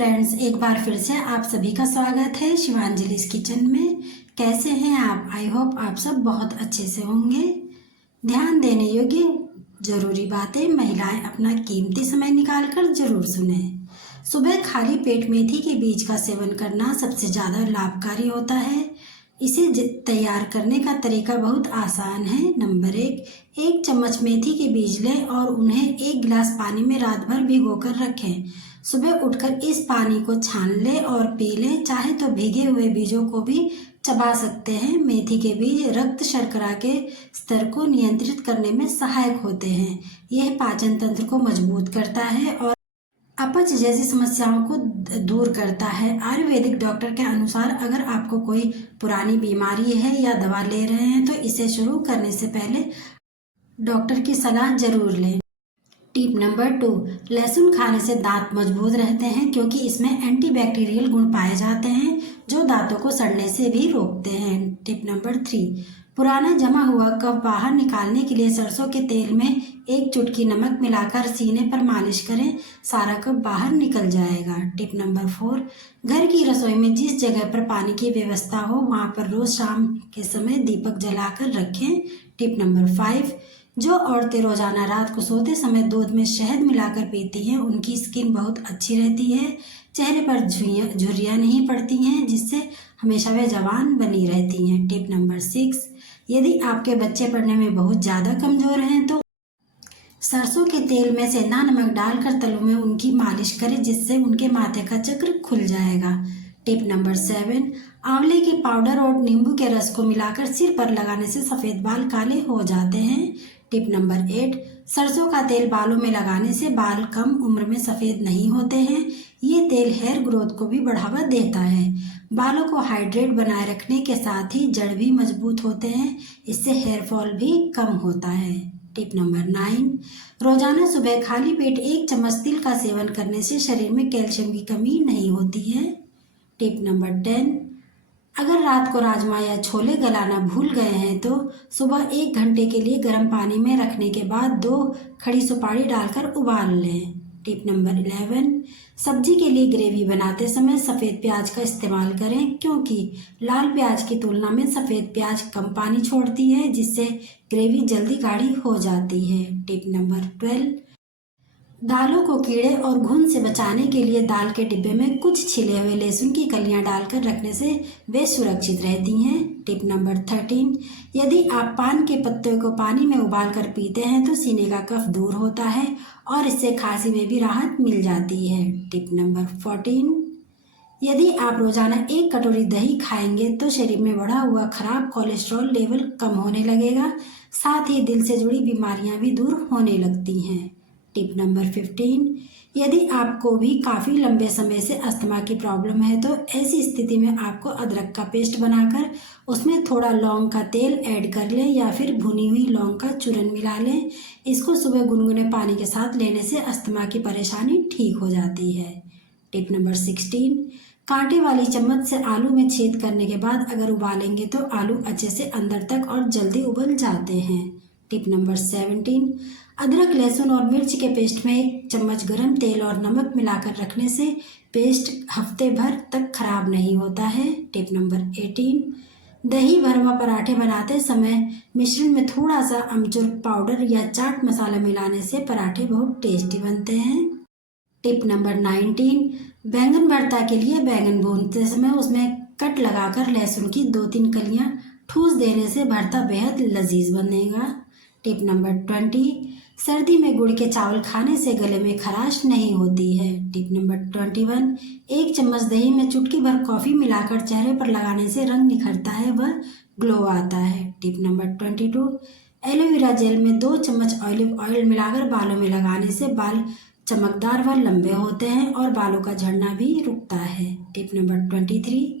Friends, एक बार फिर से आप सभी का स्वागत है शिवांजलि's किचन में। कैसे हैं आप? आई होप आप सब बहुत अच्छे से होंगे। ध्यान देने योग्य जरूरी बातें महिलाएं अपना कीमती समय निकालकर जरूर सुने। सुबह खाली पेट मेथी के बीज का सेवन करना सबसे ज़्यादा लाभकारी होता है। इसे तैयार करने का तरीका बहुत आसान है। नंबर 1 चम्मच मेथी के बीज लें और उन्हें 1 गिलास पानी में रात भर भिगोकर रखें। सुबह उठकर इस पानी को छान लें और पी लें। चाहे तो भीगे हुए बीजों को भी चबा सकते हैं। मेथी के बीज रक्त शर्करा के स्तर को नियंत्रित करने में सहायक होते हैं। यह पाचन तंत्र को मजबूत करता है और अपच जैसी समस्याओं को दूर करता है। आयुर्वेदिक डॉक्टर के अनुसार अगर आपको कोई पुरानी बीमारी है या दवा ले रहे हैं तो इसे शुरू करने से पहले डॉक्टर की सलाह जरूर लें। टिप नंबर 2, लहसुन खाने से दांत मजबूत रहते हैं क्योंकि इसमें एंटीबैक्टीरियल गुण पाए जाते हैं जो दांतों को सड़ने से भी रोकते हैं। टिप नंबर 3, पुराना जमा हुआ कफ बाहर निकालने के लिए सरसों के तेल में 1 चुटकी नमक मिलाकर सीने पर मालिश करें, सारा कफ बाहर निकल जाएगा। टिप नंबर 4, घर की रसोई में जिस जगह पर पानी की व्यवस्था हो वहां पर रोज शाम के समय दीपक जलाकर रखें। टिप नंबर 5, जो औरतें रोजाना रात को सोते समय दूध में शहद मिलाकर पीती हैं उनकी स्किन बहुत अच्छी रहती है, चेहरे पर झुर्रियाँ नहीं पड़ती हैं, जिससे हमेशा वे जवान बनी रहती हैं। टिप नंबर 6, यदि आपके बच्चे पढ़ने में बहुत ज़्यादा कमज़ोर हैं तो सरसों के तेल में सेंधा नमक डालकर तलों में उनकी मालिश करें, जिससे उनके माथे का चक्र खुल जाएगा। टिप नंबर 7, आंवले के पाउडर और नींबू के रस को मिलाकर सिर पर लगाने से सफ़ेद बाल काले हो जाते हैं। टिप नंबर 8, सरसों का तेल बालों में लगाने से बाल कम उम्र में सफ़ेद नहीं होते हैं। ये तेल हेयर ग्रोथ को भी बढ़ावा देता है। बालों को हाइड्रेट बनाए रखने के साथ ही जड़ भी मजबूत होते हैं। इससे हेयर फॉल भी कम होता है। टिप नंबर 9, रोजाना सुबह खाली पेट 1 चम्मच तिल का सेवन करने से शरीर में कैल्शियम की कमी नहीं होती है। टिप नंबर 10, अगर रात को राजमा या छोले गलाना भूल गए हैं तो सुबह 1 घंटे के लिए गर्म पानी में रखने के बाद 2 खड़ी सुपारी डालकर उबाल लें। टिप नंबर 11, सब्जी के लिए ग्रेवी बनाते समय सफ़ेद प्याज का इस्तेमाल करें क्योंकि लाल प्याज की तुलना में सफ़ेद प्याज कम पानी छोड़ती है, जिससे ग्रेवी जल्दी गाढ़ी हो जाती है। टिप नंबर 12, दालों को कीड़े और घुन से बचाने के लिए दाल के डिब्बे में कुछ छिले हुए लहसुन की कलियां डालकर रखने से वे सुरक्षित रहती हैं। टिप नंबर 13, यदि आप पान के पत्ते को पानी में उबालकर पीते हैं तो सीने का कफ दूर होता है और इससे खांसी में भी राहत मिल जाती है। टिप नंबर 14, यदि आप रोजाना 1 कटोरी दही खाएंगे तो शरीर में बढ़ा हुआ खराब कोलेस्ट्रॉल लेवल कम होने लगेगा, साथ ही दिल से जुड़ी बीमारियां भी दूर होने लगती हैं। टिप नंबर 15, यदि आपको भी काफ़ी लंबे समय से अस्थमा की प्रॉब्लम है तो ऐसी स्थिति में आपको अदरक का पेस्ट बनाकर उसमें थोड़ा लौंग का तेल ऐड कर लें या फिर भुनी हुई लौंग का चूरन मिला लें। इसको सुबह गुनगुने पानी के साथ लेने से अस्थमा की परेशानी ठीक हो जाती है। टिप नंबर 16, कांटे वाली चम्मच से आलू में छेद करने के बाद अगर उबालेंगे तो आलू अच्छे से अंदर तक और जल्दी उबल जाते हैं। टिप नंबर 17, अदरक लहसुन और मिर्च के पेस्ट में 1 चम्मच गरम तेल और नमक मिलाकर रखने से पेस्ट हफ्ते भर तक खराब नहीं होता है। टिप नंबर 18, दही भरवा पराठे बनाते समय मिश्रण में थोड़ा सा अमचूर पाउडर या चाट मसाला मिलाने से पराठे बहुत टेस्टी बनते हैं। टिप नंबर 19, बैंगन भरता के लिए बैंगन भूनते समय उसमें कट लगाकर लहसुन की 2-3 कलियां ठूस देने से भरता बेहद लजीज बनेगा। टिप नंबर 20, सर्दी में गुड़ के चावल खाने से गले में खराश नहीं होती है। टिप नंबर 21, 1 चम्मच दही में चुटकी भर कॉफ़ी मिलाकर चेहरे पर लगाने से रंग निखरता है व ग्लो आता है। टिप नंबर 22, एलोवेरा जेल में 2 चम्मच ऑलिव ऑयल मिलाकर बालों में लगाने से बाल चमकदार व लंबे होते हैं और बालों का झड़ना भी रुकता है। टिप नंबर 23,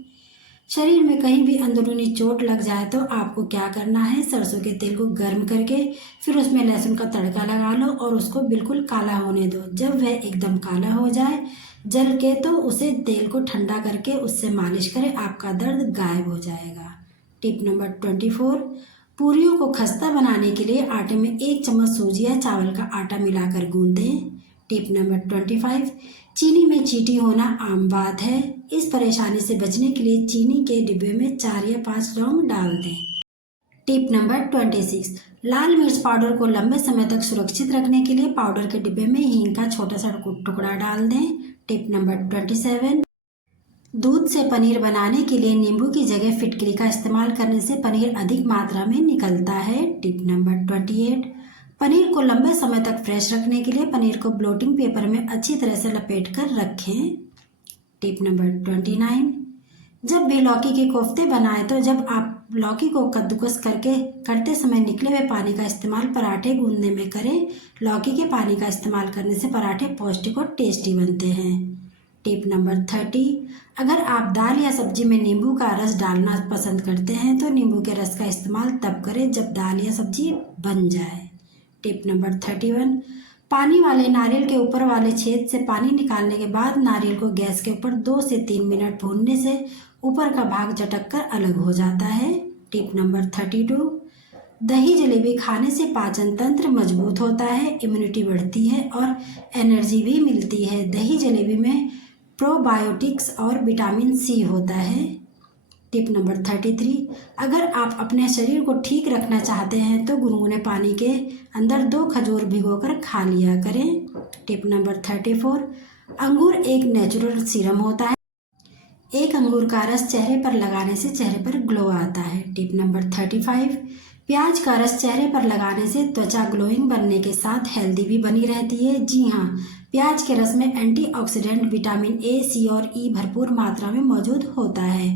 शरीर में कहीं भी अंदरूनी चोट लग जाए तो आपको क्या करना है, सरसों के तेल को गर्म करके फिर उसमें लहसुन का तड़का लगा लो और उसको बिल्कुल काला होने दो। जब वह एकदम काला हो जाए जल के तो उसे तेल को ठंडा करके उससे मालिश करें, आपका दर्द गायब हो जाएगा। टिप नंबर 24, पूरियों को खस्ता बनाने के लिए आटे में 1 चम्मच सूजी या चावल का आटा मिलाकर गूंदें। टिप नंबर 25, चीनी में चींटी होना आम बात है। इस परेशानी से बचने के लिए चीनी के डिब्बे में 4 या 5 लौंग डाल दें। टिप नंबर 26, लाल मिर्च पाउडर को लंबे समय तक सुरक्षित रखने के लिए पाउडर के डिब्बे में हींग का छोटा सा टुकड़ा डाल दें। टिप नंबर 27, दूध से पनीर बनाने के लिए नींबू की जगह फिटकरी का इस्तेमाल करने से पनीर अधिक मात्रा में निकलता है। टिप नंबर 28, पनीर को लंबे समय तक फ्रेश रखने के लिए पनीर को ब्लोटिंग पेपर में अच्छी तरह से लपेट कर रखें। टिप नंबर 29, जब भी लौकी के कोफ्ते बनाएं तो जब आप लौकी को कद्दूकस करते समय निकले हुए पानी का इस्तेमाल पराठे गूंदने में करें। लौकी के पानी का इस्तेमाल करने से पराठे पौष्टिक और टेस्टी बनते हैं। टिप नंबर 30, अगर आप दाल या सब्जी में नींबू का रस डालना पसंद करते हैं तो नींबू के रस का इस्तेमाल तब करें जब दाल या सब्जी बन जाए। टिप नंबर 31, पानी वाले नारियल के ऊपर वाले छेद से पानी निकालने के बाद नारियल को गैस के ऊपर 2 से 3 मिनट भूनने से ऊपर का भाग झटक कर अलग हो जाता है। टिप नंबर 32, दही जलेबी खाने से पाचन तंत्र मजबूत होता है, इम्यूनिटी बढ़ती है और एनर्जी भी मिलती है। दही जलेबी में प्रोबायोटिक्स और विटामिन सी होता है। टिप नंबर 33, अगर आप अपने शरीर को ठीक रखना चाहते हैं तो गुनगुने पानी के अंदर 2 खजूर भिगोकर खा लिया करें। टिप नंबर 34, अंगूर एक नेचुरल सीरम होता है। एक अंगूर का रस चेहरे पर लगाने से चेहरे पर ग्लो आता है। टिप नंबर 35, प्याज का रस चेहरे पर लगाने से त्वचा ग्लोइंग बनने के साथ हेल्दी भी बनी रहती है। जी हाँ, प्याज के रस में एंटीऑक्सीडेंट विटामिन ए, सी और ई भरपूर मात्रा में मौजूद होता है।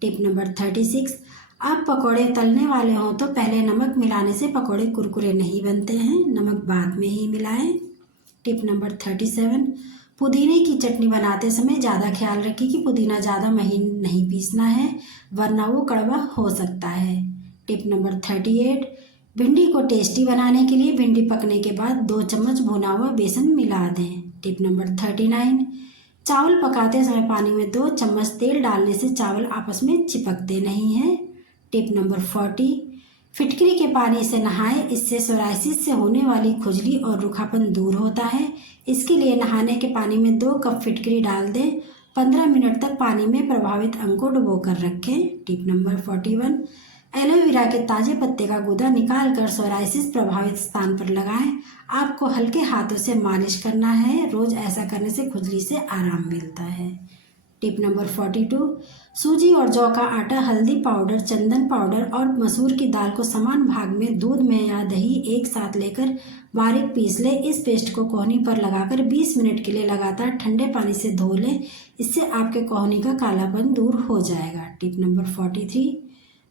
टिप नंबर 36, आप पकौड़े तलने वाले हों तो पहले नमक मिलाने से पकौड़े कुरकुरे नहीं बनते हैं, नमक बाद में ही मिलाएं। टिप नंबर 37, पुदीने की चटनी बनाते समय ज़्यादा ख्याल रखें कि पुदीना ज़्यादा महीन नहीं पीसना है वरना वो कड़वा हो सकता है। टिप नंबर 38, भिंडी को टेस्टी बनाने के लिए भिंडी पकने के बाद 2 चम्मच भुना हुआ बेसन मिला दें। टिप नंबर 39, चावल पकाते समय पानी में 2 चम्मच तेल डालने से चावल आपस में चिपकते नहीं हैं। टिप नंबर 40, फिटकरी के पानी से नहाएं, इससे सोराइसिस से होने वाली खुजली और रूखापन दूर होता है। इसके लिए नहाने के पानी में 2 कप फिटकरी डाल दें। 15 मिनट तक पानी में प्रभावित अंग को डुबो कर रखें। टिप नंबर 41, एलोवेरा के ताजे पत्ते का गूदा निकाल कर सोराइसिस प्रभावित स्थान पर लगाएं। आपको हल्के हाथों से मालिश करना है। रोज ऐसा करने से खुजली से आराम मिलता है। टिप नंबर 42, सूजी और जौ का आटा, हल्दी पाउडर, चंदन पाउडर और मसूर की दाल को समान भाग में दूध में या दही एक साथ लेकर बारीक पीस लें। इस पेस्ट को कोहनी पर लगाकर 20 मिनट के लिए लगातार ठंडे पानी से धो लें। इससे आपके कोहनी का कालापन दूर हो जाएगा। टिप नंबर 43,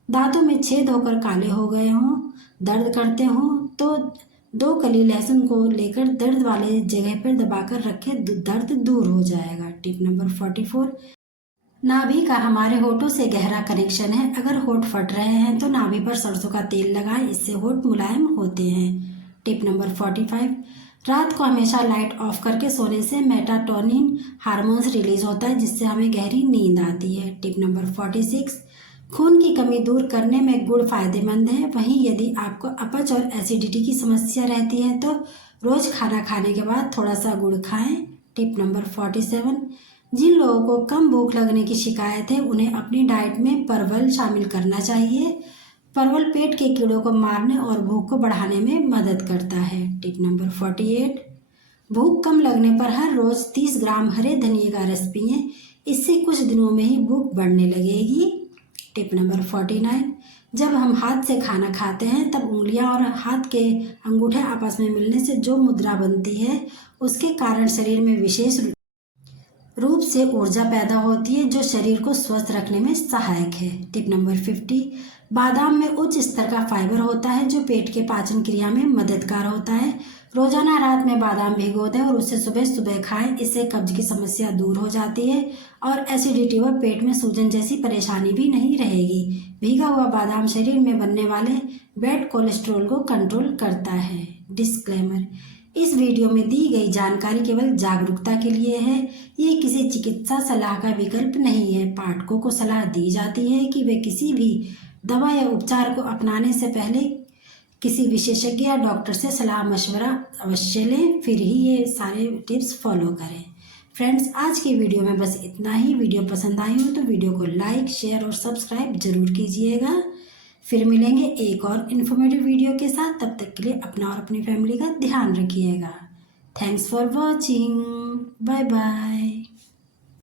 दांतों में छेद होकर काले हो गए हों, दर्द करते हों तो 2 कली लहसुन को लेकर दर्द वाले जगह पर दबाकर रखें, दर्द दूर हो जाएगा। टिप नंबर 44, नाभि का हमारे होठों से गहरा कनेक्शन है। अगर होठ फट रहे हैं तो नाभि पर सरसों का तेल लगाएं, इससे होठ मुलायम होते हैं। टिप नंबर 45, रात को हमेशा लाइट ऑफ करके सोने से मेलाटोनिन हार्मोन्स रिलीज होता है, जिससे हमें गहरी नींद आती है। टिप नंबर 46, खून की कमी दूर करने में गुड़ फायदेमंद है। वहीं यदि आपको अपच और एसिडिटी की समस्या रहती है तो रोज खाना खाने के बाद थोड़ा सा गुड़ खाएं। टिप नंबर 47, जिन लोगों को कम भूख लगने की शिकायत है उन्हें अपनी डाइट में परवल शामिल करना चाहिए। परवल पेट के कीड़ों को मारने और भूख को बढ़ाने में मदद करता है। टिप नंबर 48, भूख कम लगने पर हर रोज 30 ग्राम हरे धनिए का रस पिएं, इससे कुछ दिनों में ही भूख बढ़ने लगेगी। टिप नंबर 49, जब हम हाथ से खाना खाते हैं तब उंगलियां और हाथ के अंगूठे आपस में मिलने से जो मुद्रा बनती है उसके कारण शरीर में विशेष रूप से ऊर्जा पैदा होती है जो शरीर को स्वस्थ रखने में सहायक है। टिप नंबर 50, बादाम में उच्च स्तर का फाइबर होता है जो पेट के पाचन क्रिया में मददगार होता है। रोजाना रात में बादाम भिगो दें और उसे सुबह सुबह खाएं, इससे कब्ज की समस्या दूर हो जाती है और एसिडिटी व पेट में सूजन जैसी परेशानी भी नहीं रहेगी। भीगा हुआ बादाम शरीर में बनने वाले बैड कोलेस्ट्रॉल को कंट्रोल करता है। डिस्क्लेमर, इस वीडियो में दी गई जानकारी केवल जागरूकता के लिए है, ये किसी चिकित्सा सलाह का विकल्प नहीं है। पाठकों को सलाह दी जाती है कि वे किसी भी दवा या उपचार को अपनाने से पहले किसी विशेषज्ञ या डॉक्टर से सलाह मशवरा अवश्य लें, फिर ही ये सारे टिप्स फॉलो करें। फ्रेंड्स, आज की वीडियो में बस इतना ही। वीडियो पसंद आई हो तो वीडियो को लाइक, शेयर और सब्सक्राइब जरूर कीजिएगा। फिर मिलेंगे एक और इन्फॉर्मेटिव वीडियो के साथ। तब तक के लिए अपना और अपनी फैमिली का ध्यान रखिएगा। Thanks for watching. Bye bye.